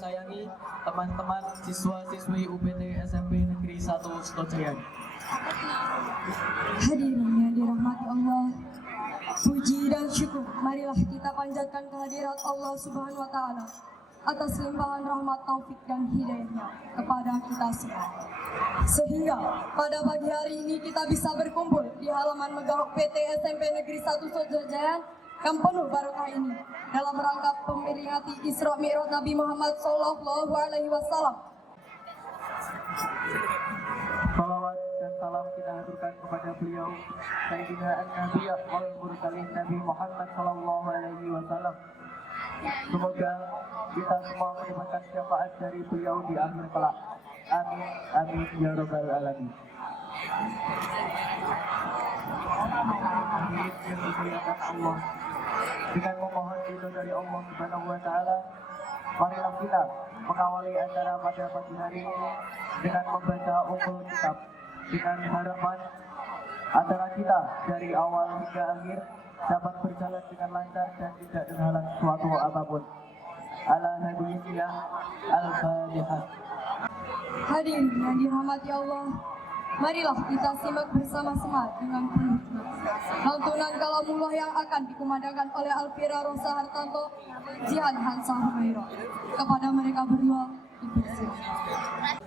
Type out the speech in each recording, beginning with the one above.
sayangi teman-teman siswa-siswi UPT SMP Negeri 1 Stojayan. Hadirin yang dirahmati Allah, puji dan syukur marilah kita panjatkan kehadirat Allah Subhanahu wa Ta'ala atas limpahan rahmat, taufik dan hidayahnya kepada kita semua, sehingga pada pagi hari ini kita bisa berkumpul di halaman megah UPT SMP Negeri 1 Stojayan yang penuh barokah ini dalam rangka memperingati Isra Mi'raj Nabi Muhammad Sallallahu Alaihi Wasallam. Salawat dan salam kita haturkan kepada beliau Sayyidina An-Nabiyya wal Mursalin Nabi Muhammad Sallallahu Alaihi Wasallam. Semoga kita semua mendapatkan syafaat dari beliau di akhir kelak. Amin, amin ya rabbal alamin. Yang dimuliakan Allah, dengan memohon ridho dari Allah Subhanahu wa Ta'ala, marilah kita mengawali acara pada pagi hari ini dengan membaca ummul kitab, dengan harapan acara kita dari awal hingga akhir dapat berjalan dengan lancar dan tidak terhalang suatu apapun. Ala hadiyah al-Fatihah. Hadirin yang dirahmati Allah, marilah kita simak bersama-sama dengan penuh lantunan kalamullah yang akan dikumandangkan oleh Alfira Rosa Hartanto, Jihan Hansa Humaira. Kepada mereka berdua dipersilakan.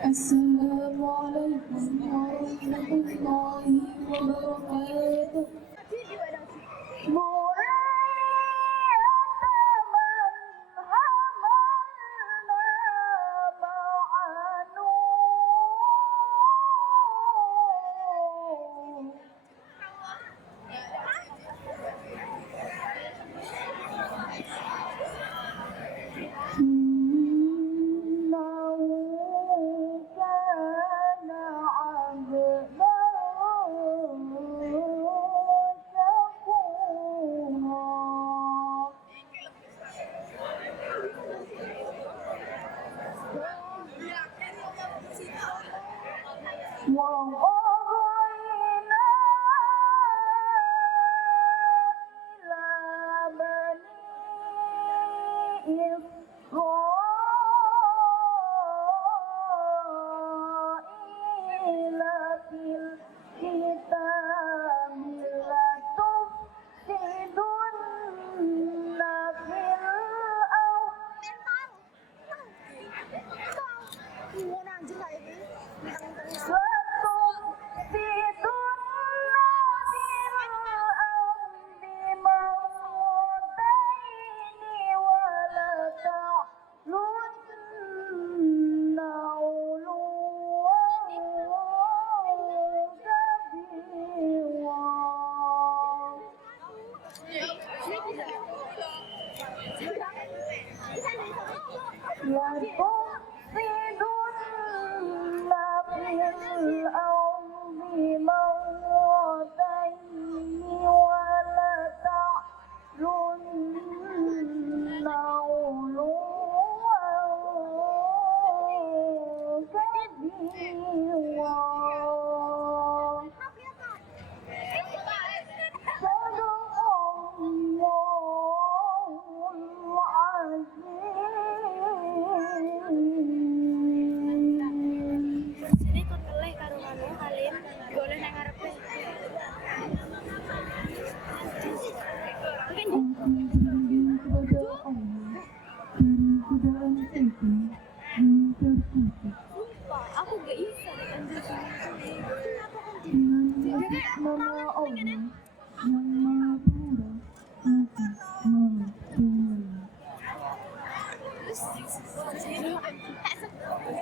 Assalamualaikum warahmatullahi wabarakatuh.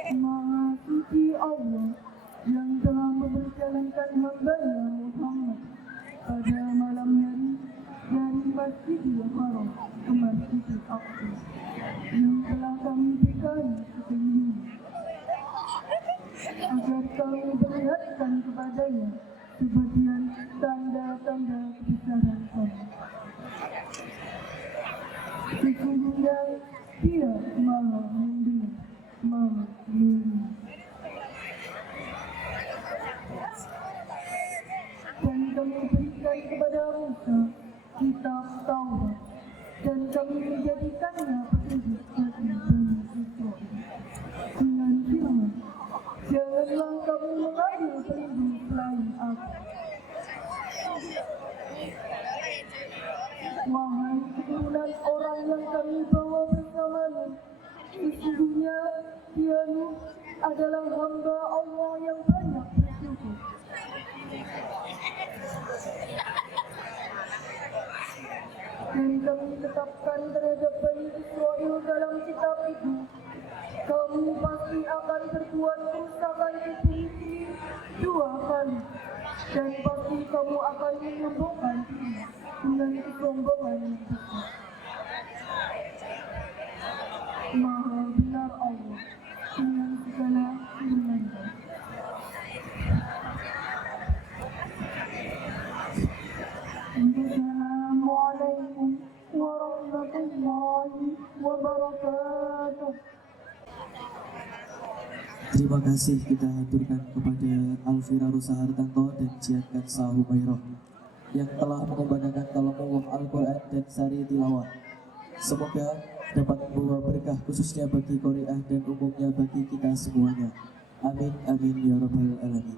Maha suci Allah yang telah memperjalankan hamba-Nya Muhammad pada malam hari dari Masjidil Haram ke Masjidil Aqsa yang telah kami berikan sebelumnya, agar kami perlihatkan kepadanya sebagian tanda-tanda kebesaran kami. Sesungguhnya Dia Maha Mendengar, Maha Melihat. Dan kami berikan kepada Musa kitab Taurat, dan kami menjadikannya Sebastian adalah hamba Allah yang banyak bersyukur. Dan kami tetapkan terhadap Bani Israel dalam kitab itu, kamu pasti akan berbuat kerusakan di bumi 2 kali, dan pasti kamu akan menyombongkan diri dengan kesombongan yang besar. Maha benar Allah dengan segala firman-Nya. Assalamualaikum warahmatullahi wabarakatuh. Terima kasih kita haturkan kepada Alfira Rosa Hartanto dan Jiatkan Sahumairah yang telah mengumandangkan kalamullah Al-Quran dan sari tilawah. Semoga dapat membawa berkah khususnya bagi Qori'ah dan umumnya bagi kita semuanya. Amin amin ya rabbal alamin.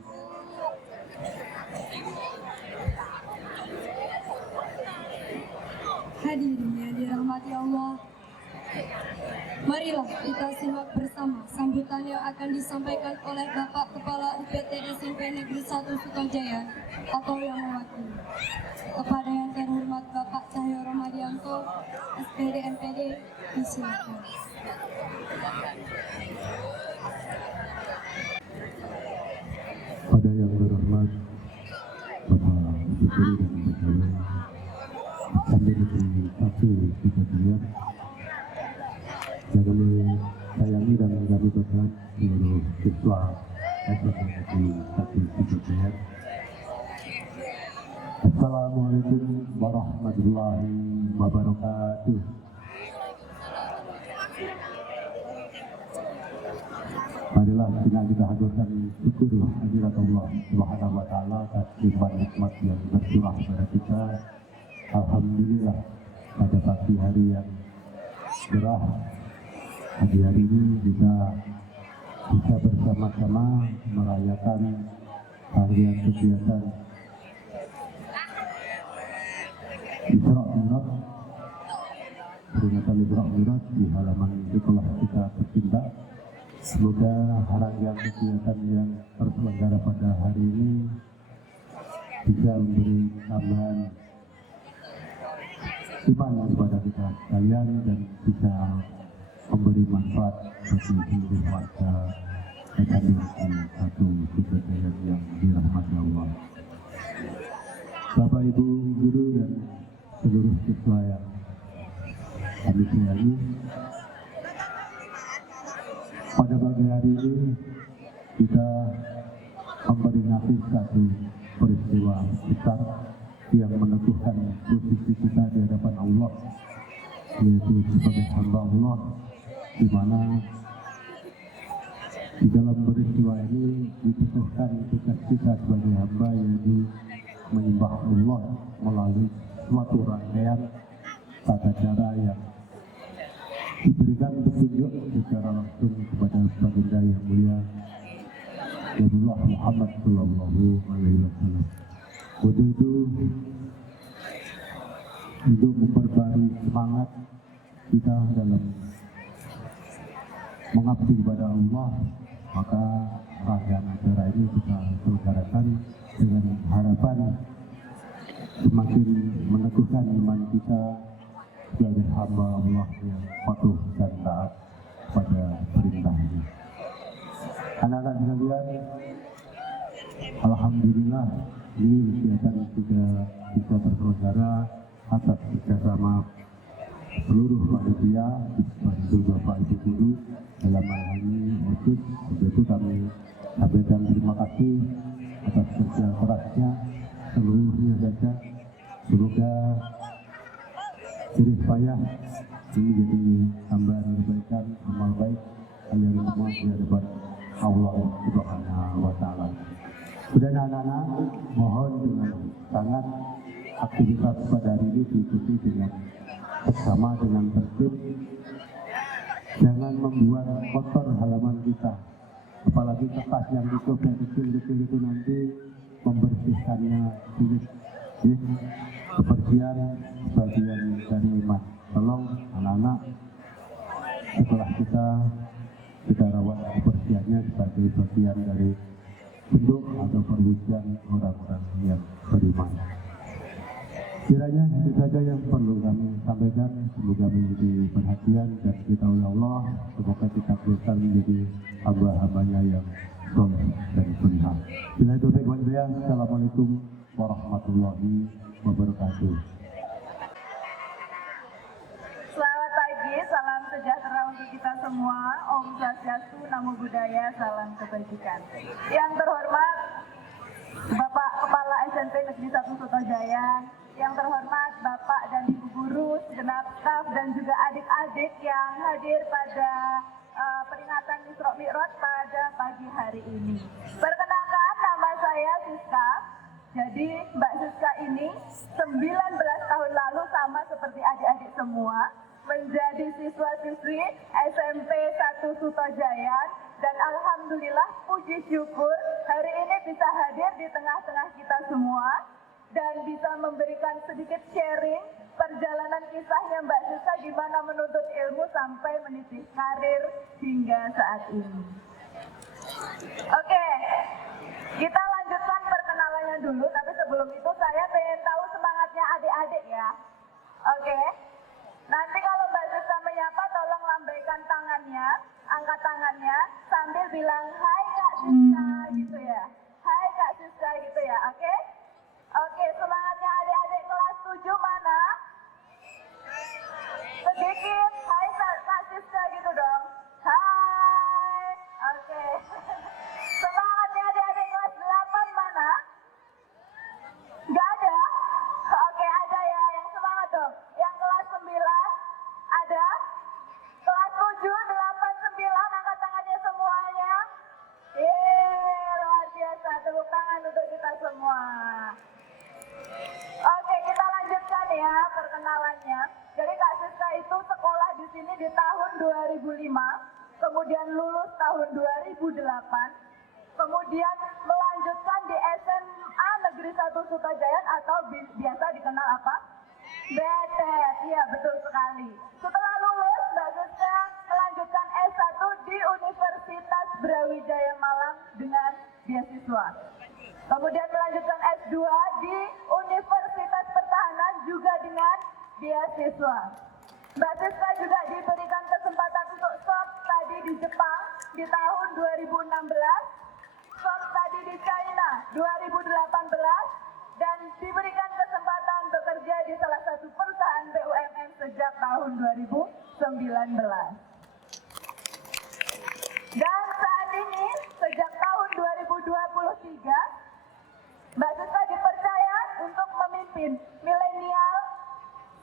Hadirin yang dirahmati Allah, marilah kita simak bersama sambutan yang akan disampaikan oleh Bapak Kepala IPT SMP Negeri 1 Sutojaya atau yang mewakili. Kepada yang terhormat Bapak Cahyo Romadianto, SPD MPD, disilakan. Pada yang berhormat Bapak Guru dan Pegawai sambil di satu kejadian yang kami sayangi dan kami berkat seluruh siswa SMP di satu kejadian. Assalamualaikum warahmatullahi wabarakatuh. Marilah kita haturkan syukur hadirat Allah Subhanahu wa taala atas limpahan nikmat yang tercurah pada kita. Alhamdulillah pada pagi hari yang cerah pagi hari ini kita bisa bersama-sama merayakan rangkaian kegiatan Isra Mi'raj, peringatan Isra Mi'raj di halaman sekolah kita tercinta. Semoga rangkaian kegiatan yang terselenggara pada hari ini bisa memberi tambahan iman kepada kita sekalian dan bisa memberi manfaat bagi seluruh warga SMP satu Sutojaya yang dirahmati Allah. Bapak Ibu guru dan seluruh siswa yang kami sayangi, pada pagi hari ini kita memperingati satu peristiwa besar yang meneguhkan posisi kita di hadapan Allah, yaitu sebagai hamba Allah, di mana di dalam peristiwa ini diteguhkan tugas kita sebagai hamba, yaitu menyembah Allah melalui suatu rangkaian tata cara yang diberikan petunjuk secara langsung kepada baginda yang mulia Nabiullah Muhammad Sallallahu Alaihi Wasallam. Untuk itu, untuk memperbarui semangat kita dalam mengabdi kepada Allah, maka rangkaian acara ini kita selenggarakan dengan harapan semakin meneguhkan iman kita sebagai hamba Allah yang patuh dan taat pada perintahnya. Anak-anak sekalian, alhamdulillah ini kegiatan juga bisa terselenggara atas kerjasama seluruh panitia dibantu Bapak Ibu guru dalam hal ini OSIS. Untuk itu kami sampaikan terima kasih atas kerja kerasnya seluruhnya saja. Semoga jerih payah ini jadi tambahan kebaikan, amal baik kalian semua di hadapan Allah Subhanahu wa taala. Kemudian anak-anak, mohon dengan sangat aktivitas pada hari ini diikuti dengan bersama dengan tertib. Jangan membuat kotor halaman kita, apalagi kertas yang dicoba kecil-kecil itu nanti membersihkannya sulit. Kebersihan bagian dari iman. Tolong anak-anak, setelah kita kita rawat kebersihannya sebagai bagian dari bentuk atau perwujudan orang-orang yang beriman. Kiranya itu saja yang perlu kami sampaikan. Semoga menjadi perhatian dan kita oleh Allah. Semoga kita bisa menjadi hamba-hambanya yang soleh dan solihah. Bila itu Assalamualaikum warahmatullahi wabarakatuh. Selamat pagi, salam sejahtera untuk kita semua. Om Swastiastu, Namo Buddhaya, salam kebajikan. Yang terhormat Bapak Kepala SMP Negeri 1 Sutojaya, yang terhormat Bapak dan Ibu Guru, segenap staf dan juga adik-adik yang hadir pada peringatan Isra Mi'raj pada pagi hari ini. Perkenalkan, nama saya Siska. Jadi Mbak Siska ini 19 tahun lalu sama seperti adik-adik semua menjadi siswa-siswi SMP 1 Sutojayan, dan alhamdulillah puji syukur hari ini bisa hadir di tengah-tengah kita semua dan bisa memberikan sedikit sharing perjalanan kisahnya Mbak Siska di mana menuntut ilmu sampai meniti karir hingga saat ini. Oke, kita lanjutkan perkenalannya dulu, tapi sebelum itu saya pengen tahu semangatnya adik-adik ya. Oke, nanti kalau Mbak Siska menyapa tolong lambaikan tangannya, angkat tangannya sambil bilang hai Kak Siska gitu ya. Hai Kak Siska gitu ya, oke? Oke, semangatnya adik-adik kelas 7 mana? Sedikit, hai Kak Siska gitu dong. Hai, oke. Semangatnya adik-adik kelas 8 mana? Gak ada? Oke, ada ya, yang semangat dong. Yang kelas 9, ada? Kelas 7, 8, 9, angkat tangannya semuanya. Yeay, luar biasa, tepuk tangan untuk kita semua. Oke, kita lanjutkan ya perkenalannya. Jadi Kak Siska itu sekolah di sini di tahun 2005, kemudian lulus tahun 2008, kemudian melanjutkan di SMA Negeri 1 Sutojayan atau biasa dikenal apa? BTS, iya betul sekali. Setelah lulus, Mbak Siska melanjutkan S1 di Universitas Brawijaya Malang dengan beasiswa. Kemudian melanjutkan S2 di Universitas Pertahanan juga dengan beasiswa. Mbak Siska juga diberikan kesempatan untuk short study di Jepang di tahun 2016, short study di China 2018, dan diberikan kesempatan bekerja di salah satu perusahaan BUMN sejak tahun 2019. Dan saat ini, sejak tahun 2023, Mbak Siska dipercaya untuk memimpin milenial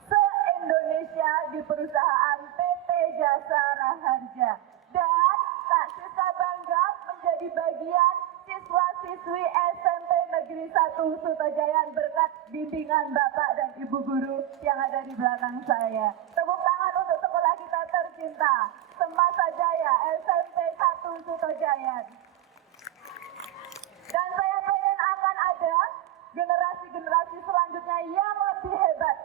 se-Indonesia di perusahaan PT Jasa Raharja. Dan Kak Siska bangga menjadi bagian siswa-siswi SMP Negeri 1 Sutojayan berkat bimbingan Bapak dan Ibu Guru yang ada di belakang saya. Tepuk tangan untuk sekolah kita tercinta, Semasa Jaya SMP 1 Sutojayan. Dan saya pengen akan ada generasi-generasi selanjutnya yang lebih hebat.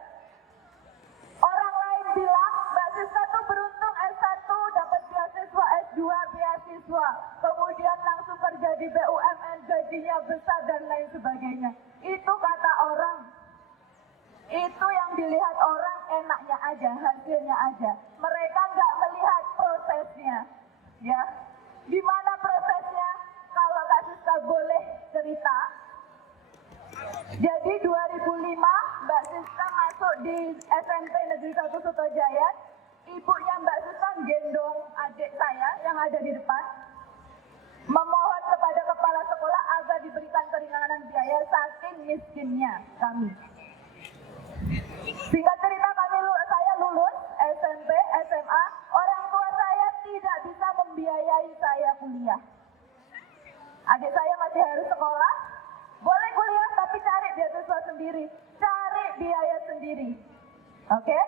Orang lain bilang Mbak Siska tuh beruntung S1 dapat beasiswa, S2 beasiswa, kemudian langsung kerja di BUMN, gajinya besar dan lain sebagainya. Itu kata orang. Itu yang dilihat orang enaknya aja, hasilnya aja. Mereka nggak melihat prosesnya. Ya, gimana prosesnya? Kalau Kak Siska boleh cerita. Jadi 2005 Mbak Siska masuk di SMP Negeri 1 Sutojayan. Ibunya Mbak Siska gendong adik saya yang ada di depan, memohon kepada kepala sekolah agar diberikan keringanan biaya saking miskinnya kami. Singkat cerita saya lulus SMP, SMA, orang tua saya tidak bisa membiayai saya kuliah. Adik saya masih harus sekolah, boleh kuliah tapi cari beasiswa sendiri, cari biaya sendiri. Oke?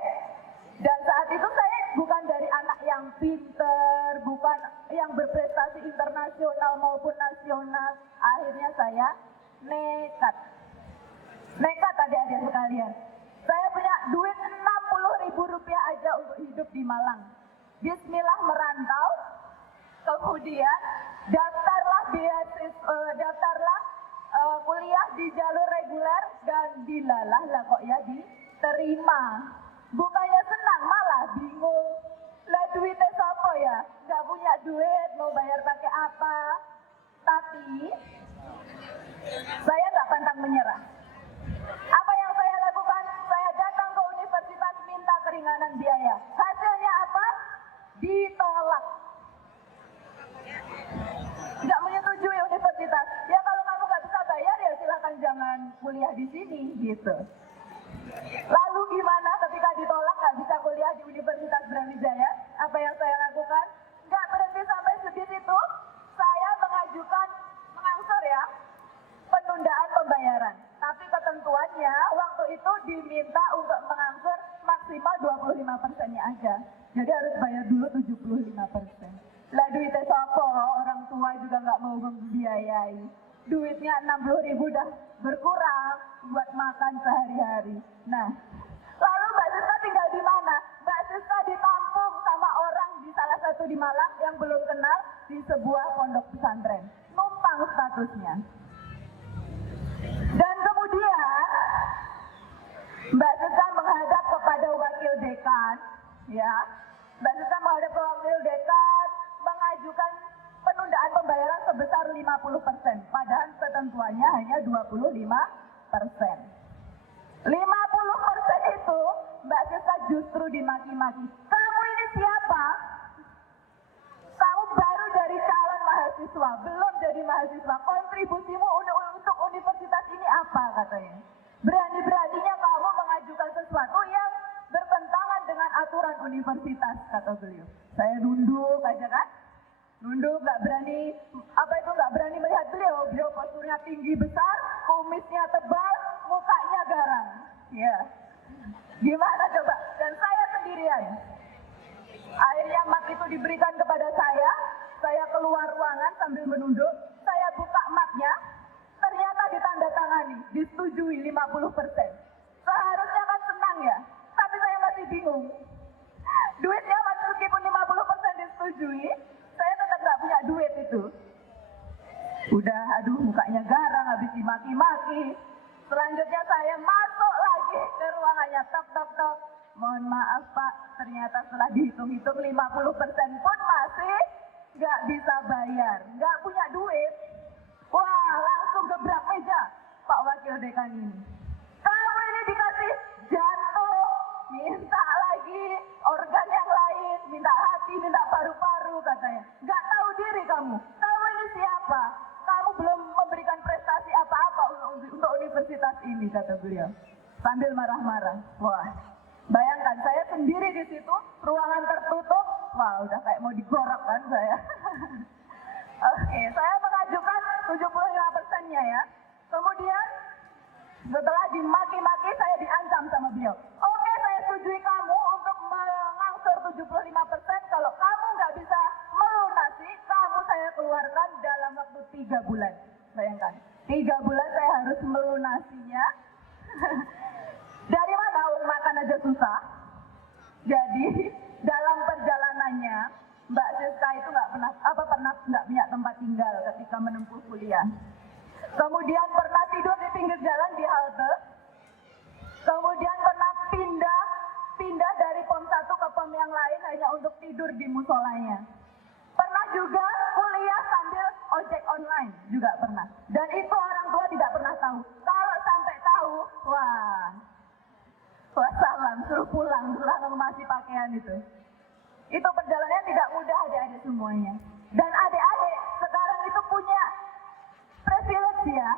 Dan saat itu saya bukan dari anak yang pinter, bukan yang berprestasi internasional maupun nasional. Akhirnya saya nekat adik-adik sekalian. Saya punya duit Rp60.000 aja untuk hidup di Malang. Bismillah merantau, Kemudian daftarlah kuliah di jalur reguler dan dilalah lah kok ya diterima. Bukannya senang malah bingung. Lah duitnya sopo ya? Gak punya duit, mau bayar pakai apa? Tapi saya gak pantang menyerah. Apa yang saya lakukan? Saya datang ke universitas minta keringanan biaya. Hasilnya apa? Ditolak. Gak menyetujui universitas. Ya kalau kamu gak bisa bayar ya silakan jangan kuliah di sini gitu. Lalu gimana ketika ditolak gak bisa kuliah di Universitas Brawijaya? Apa yang saya lakukan? Gak berhenti sampai di situ. Saya mengangsur ya penundaan pembayaran. Tapi ketentuannya waktu itu diminta untuk mengangsur maksimal 25%-nya aja. Jadi harus bayar dulu 75%. Lah duitnya sopo, orang tua juga nggak mau membiayai. Duitnya 60.000 udah berkurang buat makan sehari-hari. Nah, lalu Mbak Siska tinggal di mana? Mbak Siska ditampung sama orang di salah satu di Malang yang belum kenal di sebuah pondok pesantren. Numpang statusnya. Dan kemudian Mbak Siska menghadap kepada wakil dekan, ya. Mbak Siska menghadap ke wakil dekan mengajukan penundaan pembayaran sebesar 50%, padahal ketentuannya hanya 25%. 50% itu Mbak Siska justru dimaki-maki. Kamu ini siapa? Kamu baru dari calon mahasiswa, belum jadi mahasiswa. Kontribusimu untuk universitas ini apa katanya? Berani-beraninya kamu mengajukan sesuatu yang bertentangan dengan aturan universitas, kata beliau. Saya nunduk aja kan? Nunduk, gak berani melihat beliau. Beliau posturnya tinggi besar, kumisnya tebal, mukanya garang. Ya, gimana coba? Dan saya sendirian. Akhirnya mak itu diberikan kepada saya keluar ruangan sambil menunduk, saya buka maknya, ternyata ditandatangani, disetujui 50%. Seharusnya kan senang ya, tapi saya masih bingung. Duitnya meskipun 50% disetujui, saya tetap gak punya duit itu. Udah, aduh mukanya garang, habis dimaki-maki. Selanjutnya saya masuk lagi ke ruangannya, tok. Mohon maaf Pak, ternyata setelah dihitung-hitung 50% pun masih gak bisa bayar, gak punya duit. Wah, langsung gebrak meja Pak Wakil Dekan ini. Kamu ini dikasih jantung, minta lagi organ yang lain, minta hati, minta paru-paru katanya. Gak tahu diri kamu. Kamu ini siapa? Kamu belum memberikan prestasi apa-apa untuk universitas ini, kata beliau. Sambil marah-marah. Wah, bayangkan saya sendiri di situ, ruangan tertutup. Wah, udah kayak mau digorok kan saya. Oke, saya mengajukan 75%-nya ya. Kemudian setelah dimaki-maki saya diancam sama beliau. Oke, saya setujui kamu untuk mengangsur 75%. Kalau kamu nggak bisa melunasi, kamu saya keluarkan dalam waktu 3 bulan. Bayangkan, 3 bulan saya harus melunasinya. Dari mana makan aja susah. Jadi dalam perjalanannya Mbak Siska itu pernah nggak punya tempat tinggal ketika menempuh kuliah. Kemudian pernah tidur di pinggir jalan di halte. Kemudian pernah pindah dari pom satu ke pom yang lain hanya untuk tidur di musolanya. Pernah juga kuliah sambil ojek online juga pernah. Dan itu orang tua tidak pernah tahu. Kalau sampai tahu, wah salam, suruh pulang ngemasih pakaian itu. Itu perjalanannya tidak mudah adik-adik semuanya. Dan adik-adik sekarang itu punya privilege ya,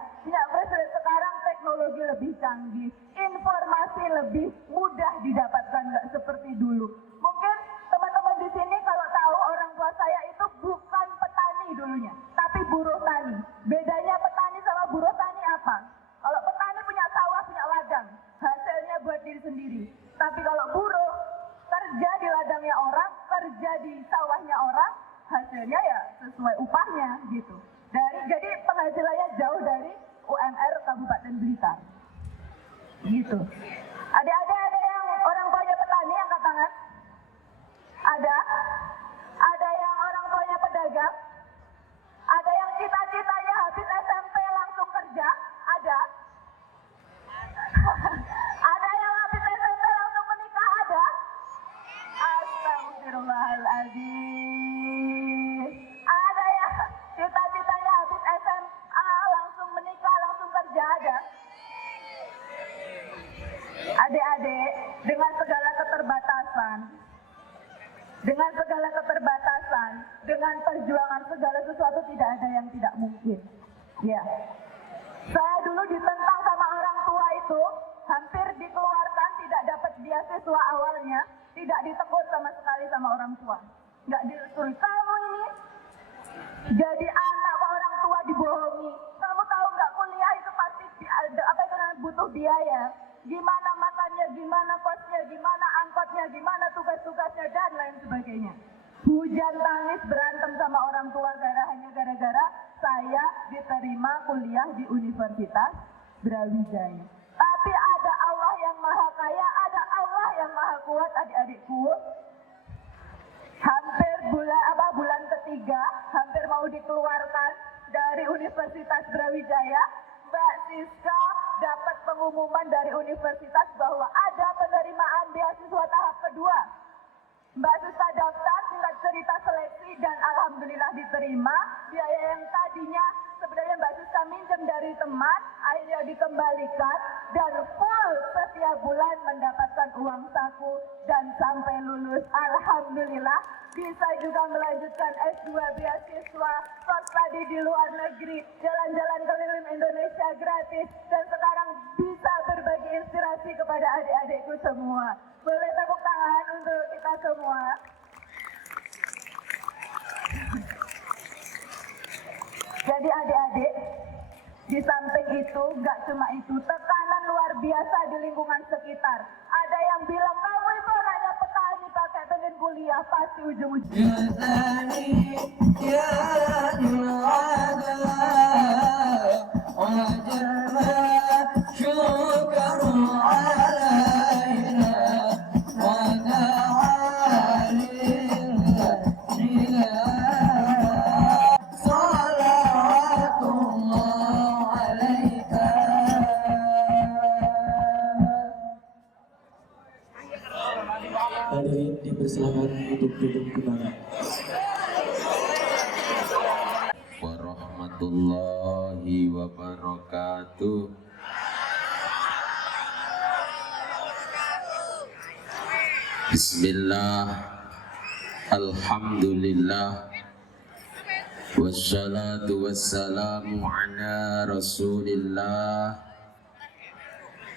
sekarang teknologi lebih canggih, informasi lebih mudah didapatkan, nggak seperti dulu. Mungkin teman-teman di sini kalau tahu orang tua saya itu bukan petani dulunya, tapi buruh tani. Bedanya petani sama buruh tani apa? Kalau petani punya sawah, punya ladang, hasilnya buat diri sendiri. Tapi kalau buruh, kerja di ladangnya orang, kerja di sawahnya orang, hasilnya ya sesuai upahnya gitu. Jadi penghasilannya jauh dari UMR Kabupaten Blitar. Gitu. Ada yang orang tuanya petani angkat tangan? Ada yang orang tuanya pedagang? Astagfirullahaladzim. Ada yang cita-citanya habis SMA langsung menikah, langsung kerja, ada? Adik-adik, dengan segala keterbatasan, dengan perjuangan segala sesuatu tidak ada yang tidak mungkin. Ya, saya dulu ditentang sama orang tua itu, hampir dikeluarkan, tidak dapat beasiswa awalnya, tidak ditegur sama sekali sama orang tua. Nggak disuruh, kamu ini jadi anak kok orang tua dibohongi. Kamu tahu nggak, kuliah itu pasti butuh biaya. Gimana makannya, gimana kosnya, gimana angkotnya, gimana tugas-tugasnya, dan lain sebagainya. Hujan tangis berantem sama orang tua hanya gara-gara saya diterima kuliah di Universitas Brawijaya. Tapi ada Allah yang maha kaya, ada Allah yang maha kuat, adik-adikku. Hampir bulan ketiga, hampir mau dikeluarkan dari Universitas Brawijaya, Mbak Siska dapat pengumuman dari universitas bahwa ada penerimaan beasiswa tahap kedua. Mbak Siska daftar, singkat cerita seleksi, dan alhamdulillah diterima. Biaya yang tadinya sebenarnya Mbak Siska minjem dari teman, akhirnya dikembalikan, dan full setiap bulan mendapatkan uang saku, dan sampai lulus alhamdulillah bisa juga melanjutkan S2 beasiswa, first study di luar negeri, jalan-jalan keliling Indonesia gratis, dan sekarang bisa berbagi inspirasi kepada adik-adikku semua. Boleh tepuk tangan untuk kita semua. Jadi adik-adik, di samping itu, gak cuma itu, tekanan luar biasa di lingkungan sekitar. Ada yang bilang, kamu itu hanya petani pakai pengen kuliah, pasti ujung-ujung. Hadirin dipersilakan untuk duduk kembali. Warahmatullahi wabarakatuh. Bismillah, alhamdulillah, wassalatu wassalamu ala rasulillah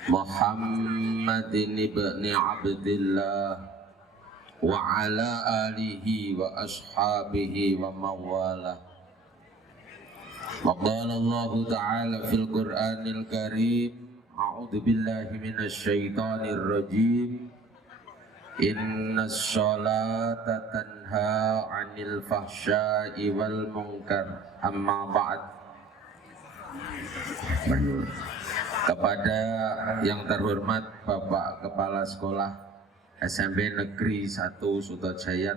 Muhammadin ibni Abdillah wa ala alihi wa ashabihi wa mawalah. Wa qala Allah ta'ala fil Qur'anil Karim, a'udzu billahi minasy syaithanir rajim. Innas sholata tanha 'anil fahsya'i wal munkar. Amma ba'd. Kepada yang terhormat Bapak Kepala Sekolah SMP Negeri 1 Sutojaya,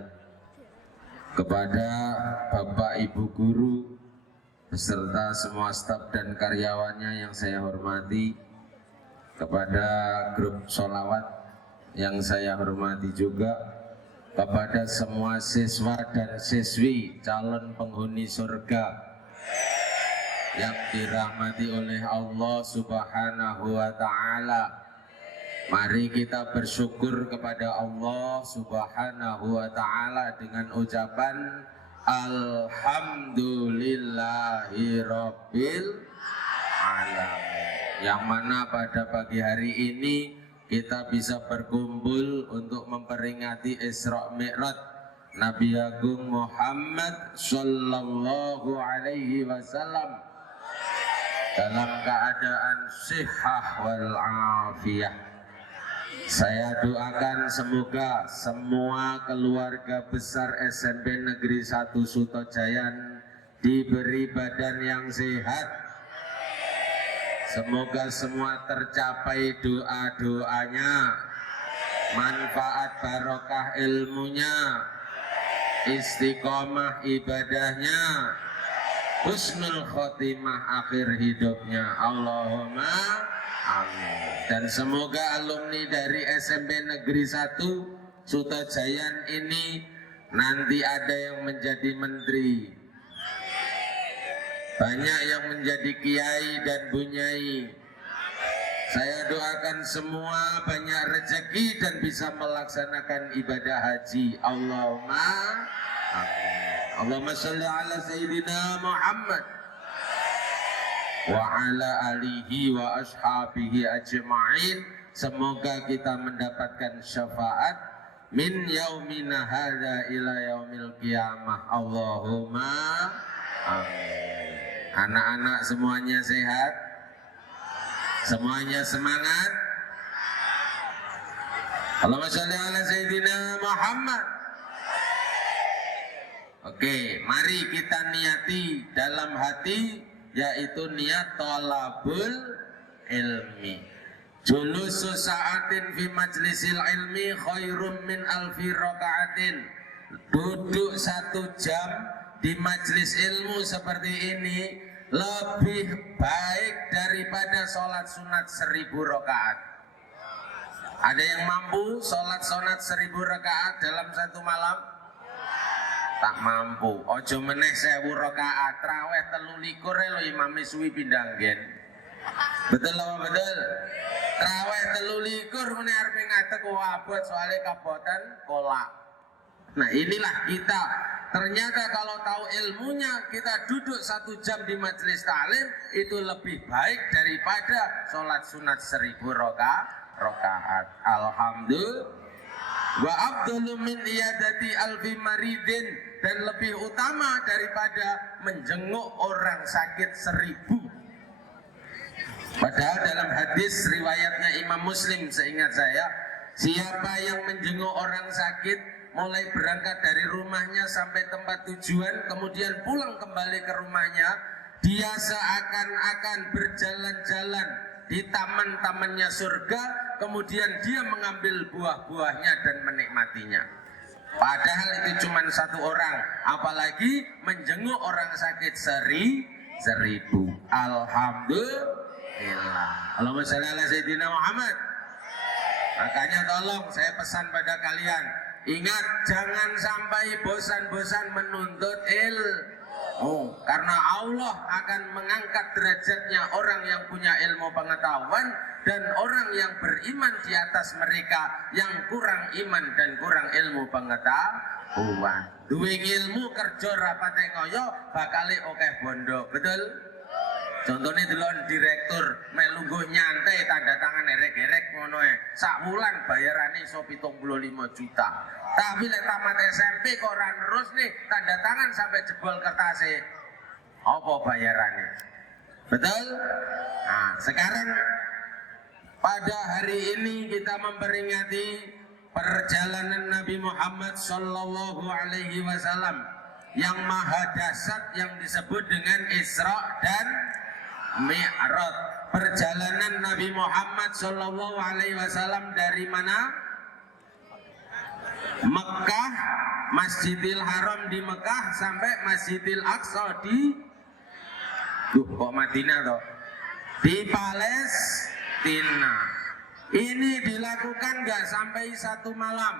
kepada Bapak Ibu Guru beserta semua staf dan karyawannya yang saya hormati, kepada grup sholawat yang saya hormati juga, kepada semua siswa dan siswi calon penghuni surga yang dirahmati oleh Allah Subhanahu wa ta'ala. Mari kita bersyukur kepada Allah Subhanahu wa ta'ala dengan ucapan Alhamdulillahi Rabbil Alamin. Yang mana pada pagi hari ini kita bisa berkumpul untuk memperingati Isra Mi'raj Nabi Agung Muhammad Sallallahu Alaihi Wasallam dalam keadaan sihah wal afiyah. Saya doakan semoga semua keluarga besar SMP Negeri 1 Sutojayan diberi badan yang sehat. Semoga semua tercapai doa-doanya, manfaat barokah ilmunya, istiqomah ibadahnya, husnul khotimah akhir hidupnya. Allahumma amin. Dan semoga alumni dari SMP Negeri 1 Sutojayan ini nanti ada yang menjadi menteri, banyak yang menjadi kiai dan bunyai. Saya doakan semua banyak rezeki dan bisa melaksanakan ibadah haji. Allahumma amin. Allahumma sholli ala sayyidina Muhammad wa ala alihi wa ashabihi ajma'in. Semoga kita mendapatkan syafaat min yaumina hadza ila yaumil qiyamah. Allahumma amin. Anak-anak semuanya sehat? Semuanya semangat? Allahumma sholli ala sayyidina Muhammad. Oke, mari kita niati dalam hati, yaitu niat thalabul ilmi. Julusu sa'atin fi majlisil ilmi khairum min alfi raka'atin. Duduk 1 jam di majlis ilmu seperti ini lebih baik daripada sholat sunat 1000 rakaat. Ada yang mampu sholat sunat 1000 rakaat dalam 1 malam? Tak mampu. Ojo meneh 1000 rakaat. Traweh 23 lo imam suwi pindah gen. Betul apa betul? Traweh 23 meneh arep ngadeg abot soalnya kabotan kolak. Nah inilah kita. Ternyata kalau tahu ilmunya, kita duduk 1 jam di majelis taklim itu lebih baik daripada sholat sunat 1000 rakaat. Alhamdulillah. Wa abdullu min iyadati alfi maridin, dan lebih utama daripada menjenguk orang sakit 1000. Padahal dalam hadis riwayatnya Imam Muslim seingat saya, siapa yang menjenguk orang sakit mulai berangkat dari rumahnya sampai tempat tujuan, kemudian pulang kembali ke rumahnya, dia seakan-akan berjalan-jalan di taman-tamannya surga, kemudian dia mengambil buah-buahnya dan menikmatinya. Padahal itu cuma 1 orang, apalagi menjenguk orang sakit 1000. Alhamdulillah. Allahumma sholli ala sayyidina Muhammad. Makanya tolong saya pesan pada kalian, ingat, jangan sampai bosan-bosan menuntut ilmu, karena Allah akan mengangkat derajatnya orang yang punya ilmu pengetahuan dan orang yang beriman di atas mereka yang kurang iman dan kurang ilmu pengetahuan. Duwe ilmu kerja rapate ngoyo bakale akeh bondo, betul? Contohnya delon direktur melungguh nyantai tanda tangan erek-erek ngono e. Sak wulan bayarane iso 75 juta. Tapi lek tamat SMP kok ora terus nih tanda tangan sampai jebol kertasnya. Apa bayarannya? Betul? Nah, sekarang pada hari ini kita memperingati perjalanan Nabi Muhammad sallallahu alaihi wasallam yang maha dahsyat yang disebut dengan Isra dan Mi'raj. Perjalanan Nabi Muhammad sallallahu alaihi wasallam dari mana? Mekah, Masjidil Haram di Mekah sampai Masjidil Aqsa di kok Madinah toh? Di Palestina. Ini dilakukan nggak sampai 1 malam.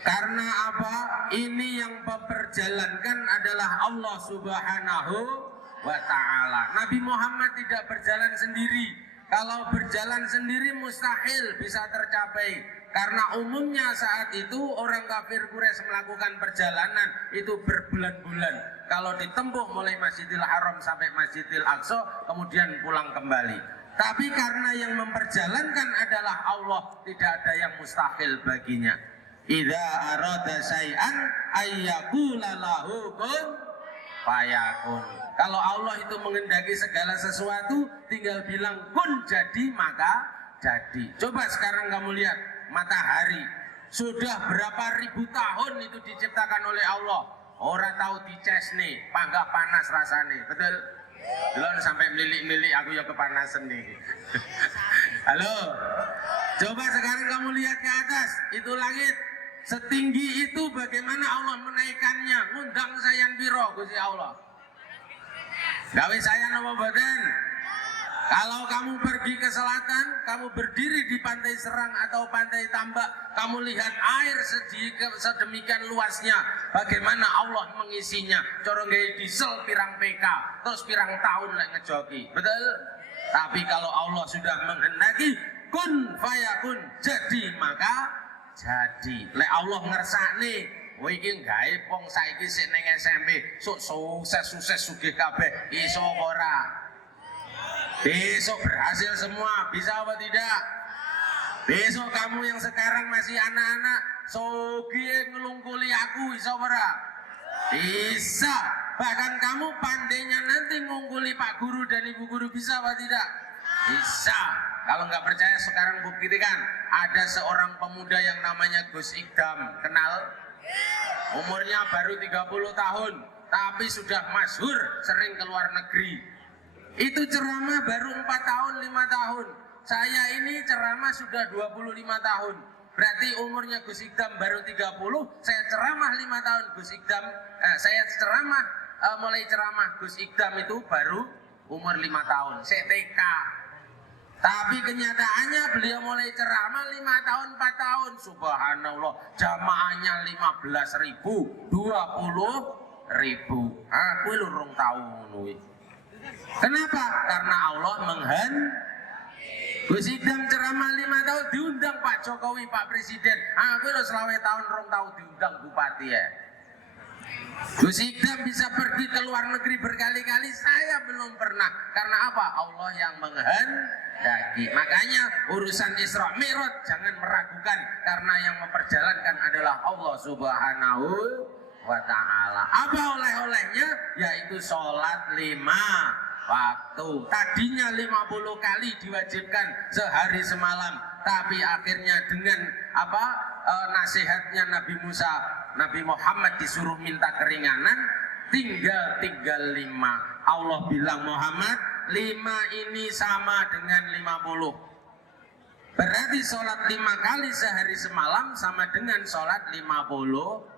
Karena apa? Ini yang memperjalankan adalah Allah Subhanahu wa ta'ala. Nabi Muhammad tidak berjalan sendiri. Kalau berjalan sendiri mustahil bisa tercapai, karena umumnya saat itu orang kafir Quraisy melakukan perjalanan itu berbulan-bulan. Kalau ditempuh mulai Masjidil Haram sampai Masjidil Aqsa, kemudian pulang kembali. Tapi karena yang memperjalankan adalah Allah, tidak ada yang mustahil baginya. Idza arada syai'an ayyaqula lahu kun fayakun. Kalau Allah itu mengendaki segala sesuatu, tinggal bilang kun jadi maka jadi. Coba sekarang kamu lihat matahari, sudah berapa ribu tahun itu diciptakan oleh Allah. Orang tahu dices nih, panggah panas rasane, betul? Belum sampai milik-milik aku ya kepanasan nih. Halo, coba sekarang kamu lihat ke atas, itu langit. Setinggi itu bagaimana Allah menaikkannya? Ngundang sayan biro Gusti Allah. Gawe sayan apa badan? Kalau kamu pergi ke selatan, kamu berdiri di pantai Serang atau pantai Tambak, kamu lihat air sedemikian luasnya, bagaimana Allah mengisinya. Corong gaya diesel pirang PK, terus pirang tahun lek ngejoki. Betul? Tapi kalau Allah sudah menghendaki, kun fayakun, jadi maka jadi. Lek Allah ngersakne, kowe iki gawe wong saiki sik ning SMP, sok sukses sugih kabeh, iso ora? Besok berhasil semua, bisa apa tidak? Besok kamu yang sekarang masih anak-anak, sogi ngelungkuli aku, bisa ora? Bisa. Bahkan kamu pandainya nanti ngungkuli Pak Guru dan Ibu Guru, bisa apa tidak? Bisa. Kalau nggak percaya sekarang buktikan. Ada seorang pemuda yang namanya Gus Ikdam, kenal? Umurnya baru 30 tahun, tapi sudah masyhur, sering ke luar negeri. Itu ceramah baru 4 tahun, 5 tahun. Saya ini ceramah sudah 25 tahun. Berarti umurnya Gus Ikdam baru 30, saya ceramah 5 tahun. Saya ceramah, mulai ceramah Gus Ikdam itu baru umur 5 tahun. Saya TK. Tapi kenyataannya beliau mulai ceramah 5 tahun, 4 tahun. Subhanallah, jamaahnya 15.000, 20.000. Aku lurung tahu ngono. Kenapa? Karena Allah Gus Ikdam ceramah 5 tahun diundang Pak Jokowi, Pak Presiden. Aku lo selama tahun 2 tahun diundang Bupati ya. Gus Ikdam bisa pergi ke luar negeri berkali-kali, saya belum pernah. Karena apa? Allah yang menghendaki. Makanya urusan Isra Mi'raj jangan meragukan, karena yang memperjalankan adalah Allah Subhanahu wa ta'ala. Apa oleh-olehnya? Yaitu sholat 5 waktu. Tadinya 50 kali diwajibkan sehari semalam, tapi akhirnya dengan nasihatnya Nabi Muhammad disuruh minta keringanan, tinggal 5. Allah bilang, Muhammad, 5 ini sama dengan 50. Berarti sholat 5 kali sehari semalam sama dengan sholat 50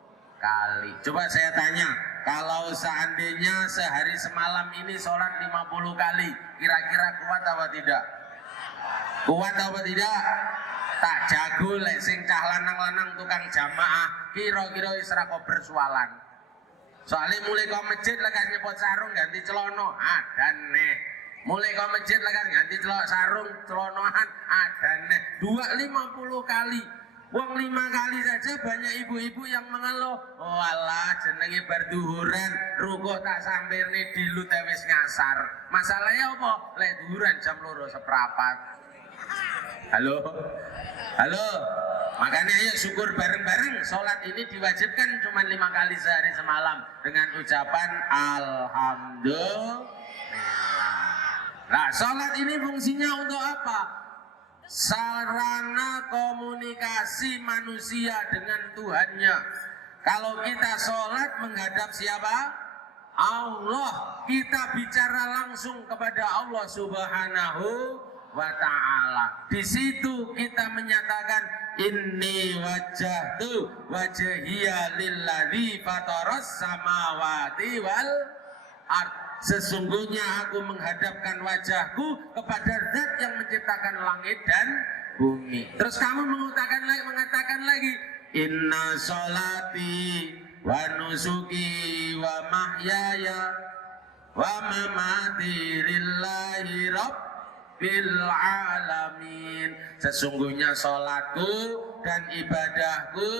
kali. Coba saya tanya, kalau seandainya sehari semalam ini sholat 50 kali, kira-kira kuat apa tidak? Kuat apa tidak? Tak jago lek sing cah lanang-lanang tukang jamaah, kira-kira wis ra kok bersualan. Soalnya mulai kau masjid lekas nyepot sarung ganti celono, adane. Mulai kau masjid lekas ganti sarung celonohan, adane. 50 kali. Wong 5 kali saja banyak ibu-ibu yang mengeluh. Oh alah, jenenge bar duhuran, rukuh tak sampirne dilut wis ngasar. Masalahnya apa? Lek duhuran jam 2:04. Halo. Makanya ayo syukur bareng-bareng. Sholat ini diwajibkan cuma 5 kali sehari semalam dengan ucapan Alhamdulillah. Nah, sholat ini fungsinya untuk apa? Sarana komunikasi manusia dengan Tuhannya. Kalau kita sholat menghadap siapa? Allah. Kita bicara langsung kepada Allah Subhanahu wa ta'ala. Di situ kita menyatakan inni wajjahtu wajhiya lilladzi fataras samawati wal ard. Sesungguhnya aku menghadapkan wajahku kepada Zat yang menciptakan langit dan bumi. Terus kamu mengatakan lagi, inna sholati wa nusuki wa mahyaya wa mamati lillahi rabbil alamin. Sesungguhnya sholatku dan ibadahku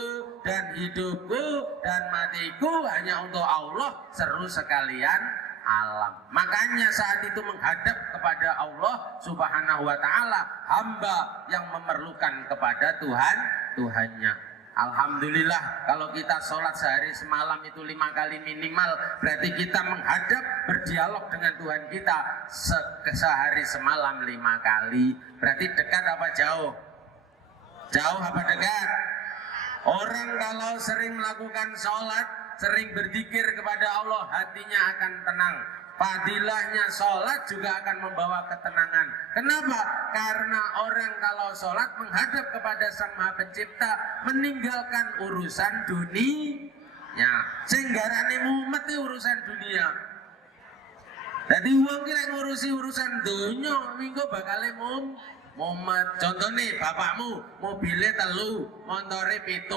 dan hidupku dan matiku hanya untuk Allah seru sekalian alam. Makanya saat itu menghadap kepada Allah Subhanahu wa ta'ala, hamba yang memerlukan kepada Tuhannya. Alhamdulillah, kalau kita sholat sehari semalam itu 5 kali minimal, berarti kita menghadap berdialog dengan Tuhan kita sehari semalam 5 kali. Berarti dekat apa jauh? Jauh apa dekat? Orang kalau sering melakukan sholat, sering berzikir kepada Allah, hatinya akan tenang. Fadilahnya sholat juga akan membawa ketenangan. Kenapa? Karena orang kalau sholat menghadap kepada Sang Maha Pencipta, meninggalkan urusan dunia. Sehingga mumet urusan dunia. Jadi uang kira ngurusi urusan dunia, minggu bakal mumet. Contohnya bapakmu mobilnya 3, motornya 7,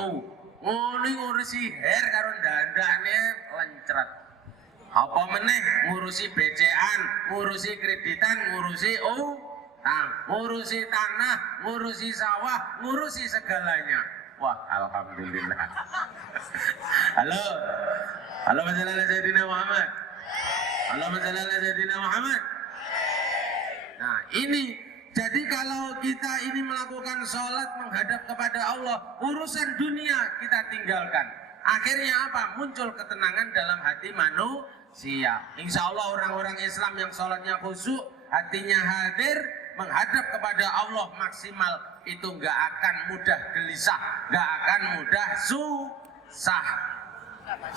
ngurusi hair karo dandane lencret. Apa meneh ngurusi BCA, ngurusi kreditan, ngurusi ngurusi tanah, ngurusi sawah, ngurusi segalanya. Wah, alhamdulillah. Halo, masalah Sayyidina Muhammad. Allahumma shalli ala Sayyidina Muhammad. Nah ini, jadi kalau kita ini melakukan sholat menghadap kepada Allah, urusan dunia kita tinggalkan. Akhirnya apa? Muncul ketenangan dalam hati manusia. Insya Allah orang-orang Islam yang sholatnya khusyuk, hatinya hadir, menghadap kepada Allah maksimal, itu nggak akan mudah gelisah, nggak akan mudah susah.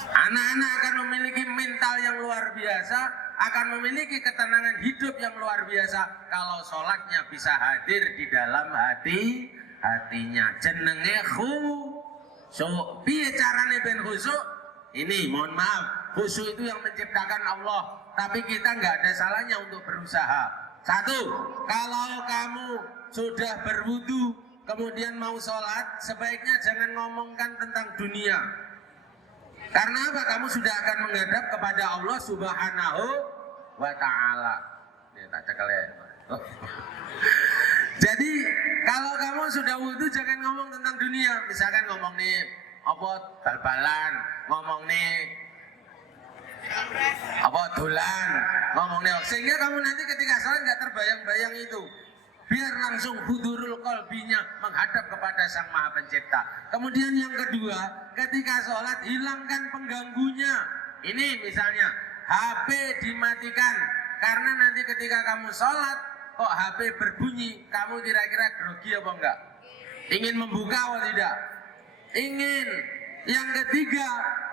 Anak-anak akan memiliki mental yang luar biasa, akan memiliki ketenangan hidup yang luar biasa kalau sholatnya bisa hadir di dalam hatinya. Jenenge khusyuk. Piye carane ben khusyuk? Ini mohon maaf, khusyuk itu yang menciptakan Allah, tapi kita nggak ada salahnya untuk berusaha. 1, kalau kamu sudah berwudu kemudian mau sholat, sebaiknya jangan ngomongkan tentang dunia. Karena apa? Kamu sudah akan menghadap kepada Allah Subhanahu wa Ta'ala. Tak cekel ya. Jadi kalau kamu sudah wudu jangan ngomong tentang dunia. Misalkan ngomong nih apa bal-balan, ngomong nih apa dolan, ngomong nih, sehingga kamu nanti ketika sholat nggak terbayang-bayang itu. Biar langsung hudurul qalbinya menghadap kepada Sang Maha Pencipta. Kemudian yang kedua, ketika sholat hilangkan pengganggunya. Ini misalnya HP dimatikan, karena nanti ketika kamu sholat kok HP berbunyi, kamu kira-kira grogi apa enggak? Ingin membuka atau tidak? Ingin. Yang ketiga,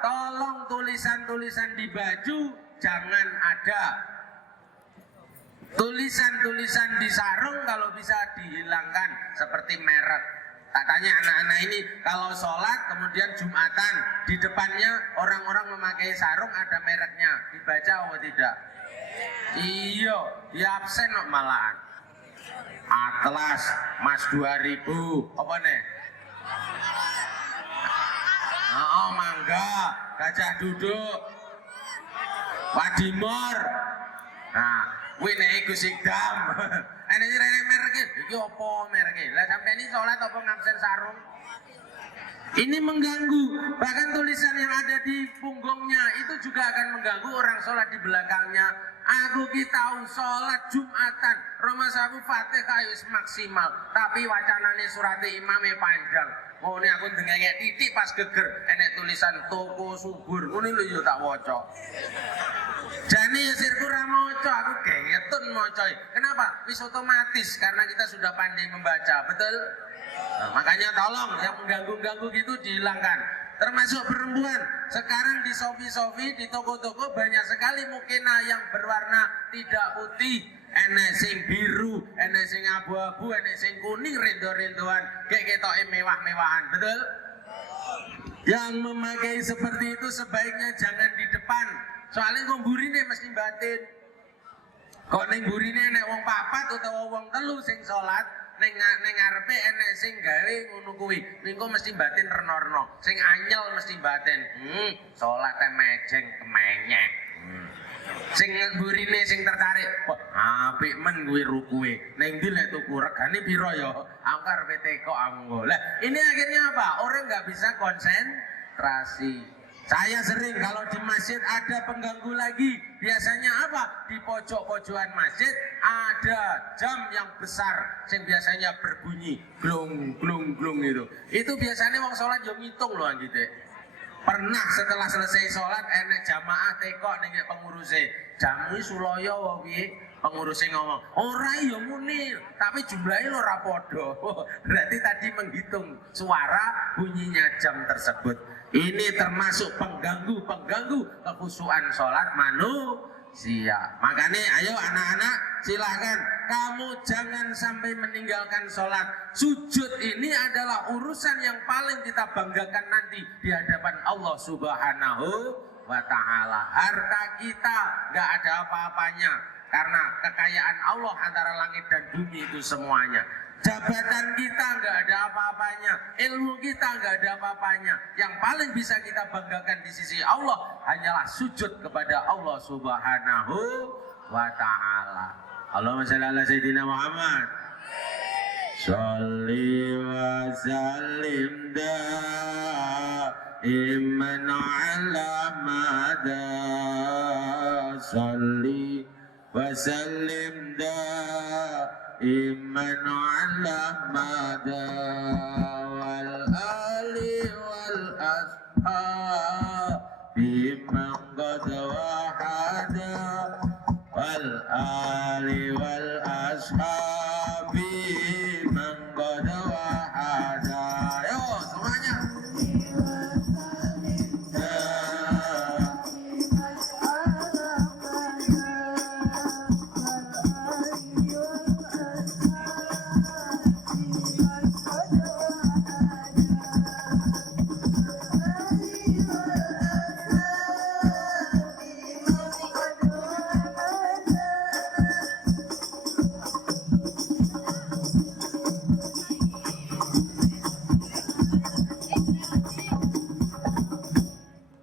tolong tulisan-tulisan di baju jangan ada. Tulisan-tulisan di sarung kalau bisa dihilangkan, seperti merek. Tak tanya anak-anak ini, kalau sholat kemudian Jumatan, di depannya orang-orang memakai sarung ada mereknya, dibaca atau tidak? Iya, di absen kok malahan. Atlas, Mas 2000, apa nih? Oh, Mangga, Gajah Duduk, Wadimor. Nah, nek iku Sikdam. Enek rene mereke, iki apa mereke? Lah sampeyan iki salat apa ngabsen sarung? Ini mengganggu. Bahkan tulisan yang ada di punggungnya itu juga akan mengganggu orang sholat di belakangnya. Aku ki tahu sholat Jumatan, Roma sabu Fatihah wis maksimal, tapi wacanane surate imame panjang. Oh ini aku dengengek titik pas geger, enek tulisan toko subur. Ini lho yo tak waca. Jane ya sirku ra maca, aku gengetun maca. Kenapa? Wis otomatis karena kita sudah pandai membaca, betul? Nah, makanya tolong yang mengganggu-ganggu gitu dihilangkan. Termasuk perempuan. Sekarang di sofi-sofi, di toko-toko banyak sekali mukena yang berwarna tidak putih. Enek sing biru, enek sing abu-abu, enek sing kuning, rendo-rendoan. Kayak ketoke mewah-mewahan, betul? Yang memakai seperti itu sebaiknya jangan di depan. Soalnya ngomburine mesti batin. Kok ning burine nek wong papat utawa wong telu sing salat, ning ngarepe enek sing gawe ngono kuwi. Mengko mesti batin renorno. Sing anyel mesti batin. Salat mejeng kemenyek. Sing burine sing tertarik. Wah, apik men kuwi rukuwe. Ning ndi lek tuku regane pira ya? Aku karepe teko aku. Lah, ini akhirnya apa? Orang nggak bisa konsentrasi. Saya sering kalau di masjid ada pengganggu lagi, biasanya apa? Di pojok-pojokan masjid ada jam yang besar, yang biasanya berbunyi glung glung glung itu. Itu biasanya wong sholat yo ngitung loh gitu. Pernah setelah selesai sholat enek jamaah teko ning pengurusnya, jamu suloyo wae piye? Pengurusnya ngomong, ora yo muni, tapi jumlahnya ora padha. Berarti tadi menghitung suara bunyinya jam tersebut. Ini termasuk pengganggu kekhusyuan sholat manusia. Makanya ayo anak-anak silakan kamu jangan sampai meninggalkan sholat. Sujud ini adalah urusan yang paling kita banggakan nanti di hadapan Allah Subhanahu wa ta'ala. Harta kita nggak ada apa-apanya karena kekayaan Allah antara langit dan bumi itu semuanya. Jabatan kita nggak ada apa-apanya, ilmu kita nggak ada apa-apanya. Yang paling bisa kita banggakan di sisi Allah hanyalah sujud kepada Allah Subhanahu wa ta'ala. Allahumma shalli ala sayyidina Muhammad. Sholli wa sallim daiman ala mada. Sholli wa sallim daiman ala mada. Wal ali wal ashabi man qad wahada. Wal ali wal ashabi man qad wahada. Yo semuanya.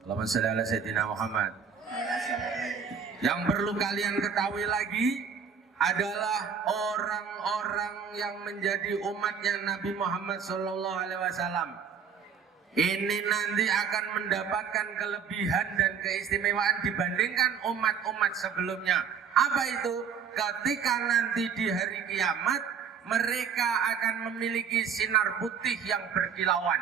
Allahumma shalli ala sayyidina Muhammad. Yang perlu kalian ketahui lagi adalah orang-orang yang menjadi umatnya Nabi Muhammad SAW. Ini nanti akan mendapatkan kelebihan dan keistimewaan dibandingkan umat-umat sebelumnya. Apa itu? Ketika nanti di hari kiamat mereka akan memiliki sinar putih yang berkilauan.